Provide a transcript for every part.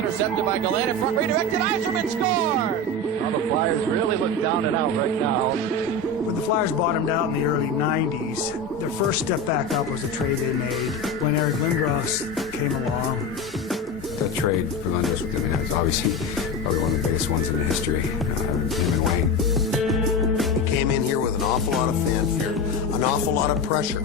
intercepted by Gallant. In front, redirected. Eiserman scores! Well, the Flyers really look down and out right now. When the Flyers bottomed out in the early 90s, their first step back up was a trade they made when Eric Lindros came along. The trade for Lindros, I mean, it's obviously probably one of the biggest ones in the history, him and Wayne. He came in here with an awful lot of fanfare, an awful lot of pressure.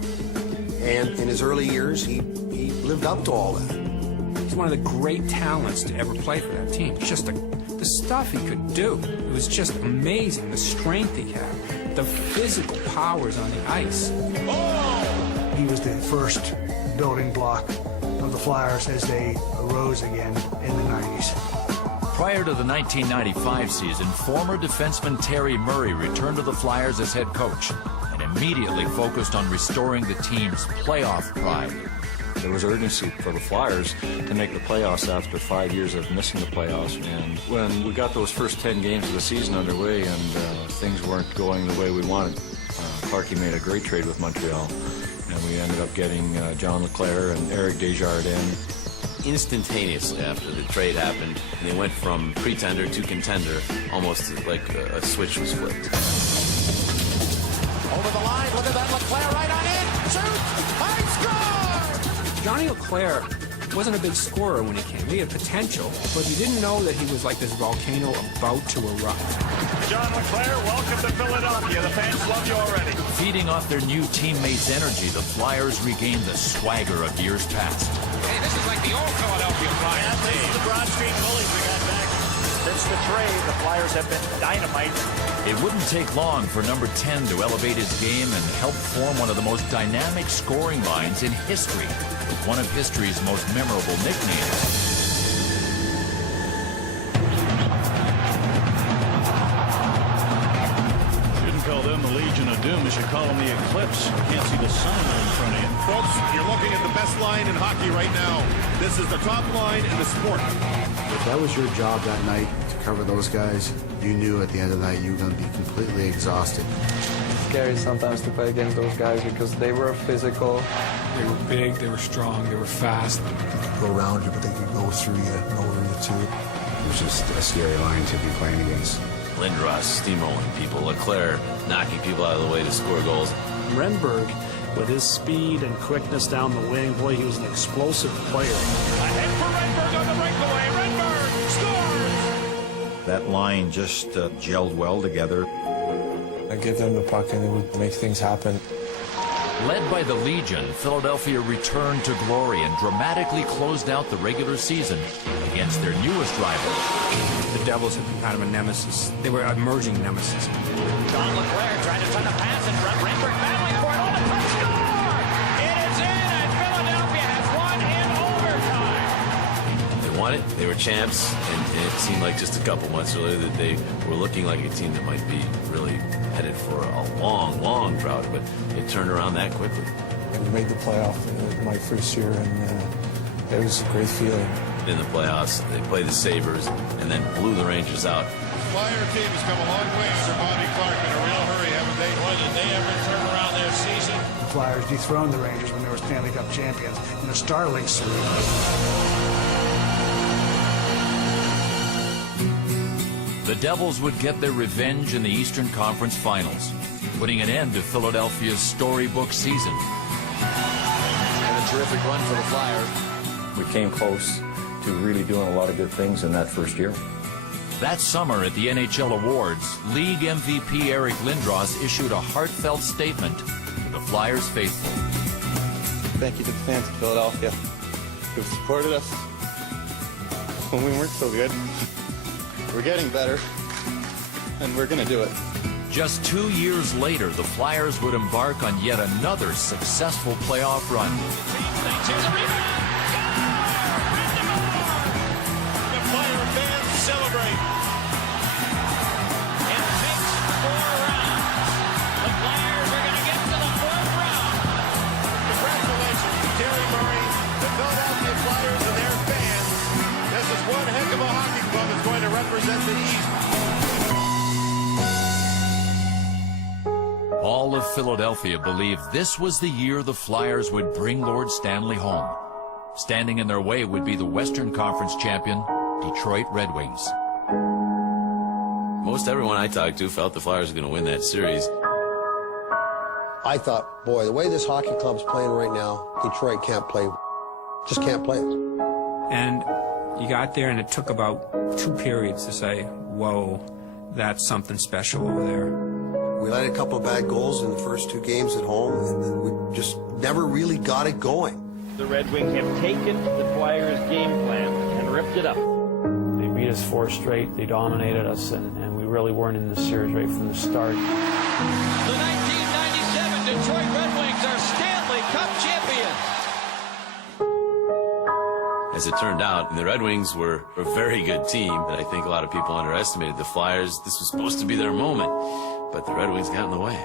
And in his early years, he lived up to all that. He's one of the great talents to ever play for that team. Just the stuff he could do. It was just amazing, the strength he had, the physical powers on the ice. Oh! He was the first building block of the Flyers as they arose again in the 90s. Prior to the 1995 season, former defenseman Terry Murray returned to the Flyers as head coach and immediately focused on restoring the team's playoff pride. There was urgency for the Flyers to make the playoffs after 5 years of missing the playoffs. And when we got those first 10 games of the season underway and things weren't going the way we wanted, Clarkie made a great trade with Montreal. And we ended up getting John LeClair and Eric Desjardins. Instantaneously after the trade happened, and they went from pretender to contender, almost like a switch was flipped. Over the line, look at that, LeClair right on in, shoots, score! Johnny LeClair wasn't a big scorer when he came. He had potential, but you didn't know that he was like this volcano about to erupt. John LeClair, welcome to Philadelphia. The fans love you already. Feeding off their new teammates' energy, the Flyers regained the swagger of years past. Hey, this is like the old Philadelphia Flyers This is the Broad Street Bullies we got back. Since the trade, the Flyers have been dynamite. It wouldn't take long for number 10 to elevate his game and help form one of the most dynamic scoring lines in history, with one of history's most memorable nicknames. Call them the Legion of Doom. You should call them the Eclipse. You can't see the sun in front of you. Folks, you're looking at the best line in hockey right now. This is the top line in the sport. If that was your job that night to cover those guys, you knew at the end of the night you were going to be completely exhausted. It's scary sometimes to play against those guys because they were physical. They were big, they were strong, they were fast. Go around you, but they could go through you, know where you to. It was just a scary line to be playing against. Lindros steamrolling people, LeClair knocking people out of the way to score goals. Renberg, with his speed and quickness down the wing, boy, he was an explosive player. Ahead for Renberg on the breakaway. Renberg scores! That line just gelled well together. I give them the puck and it would make things happen. Led by the Legion, Philadelphia returned to glory and dramatically closed out the regular season against their newest rival. The Devils had been kind of a nemesis. They were an emerging nemesis. John LeClair trying to send a pass in front. Renberg battling for it. Oh, the touchdown! It is in, and Philadelphia has won in overtime. They won it, they were champs, and it seemed like just a couple months earlier that they were looking like a team that might be really headed for a long, long drought, but it turned around that quickly. And we made the playoff in my first year, and it was a great feeling. In the playoffs, they played the Sabres and then blew the Rangers out. Flyer team has come a long way under Bobby Clark in a real hurry, haven't they? Boy, did they ever turn around their season. The Flyers dethroned the Rangers when they were Stanley Cup champions in a startling sweep. The Devils would get their revenge in the Eastern Conference Finals, putting an end to Philadelphia's storybook season. And a terrific run for the Flyers. We came close to really doing a lot of good things in that first year. That summer at the NHL Awards, League MVP Eric Lindros issued a heartfelt statement to the Flyers faithful. Thank you to the fans of Philadelphia who've supported us when we weren't so good. We're getting better, and we're going to do it. Just 2 years later, the Flyers would embark on yet another successful playoff run. The Flyer fans celebrate. It takes 4 rounds. The Flyers are going to get to the 4th round. Congratulations to Terry Murray, the Philadelphia Flyers, and their fans. This is one heck of a hockey club that's going to represent the East. All of Philadelphia believed this was the year the Flyers would bring Lord Stanley home. Standing in their way would be the Western Conference champion, Detroit Red Wings. Most everyone I talked to felt the Flyers were going to win that series. I thought, boy, the way this hockey club's playing right now, Detroit can't play. Just can't play it. And you got there, and it took about 2 periods to say, whoa, that's something special over there. We let a couple of bad goals in the first 2 games at home, and then we just never really got it going. The Red Wings have taken the Flyers' game plan and ripped it up. They beat us 4 straight. They dominated us, and we really weren't in the series right from the start. The 1997 Detroit Red Wings are Stanley Cup champions. As it turned out, the Red Wings were a very good team that I think a lot of people underestimated. The Flyers, this was supposed to be their moment, but the Red Wings got in the way.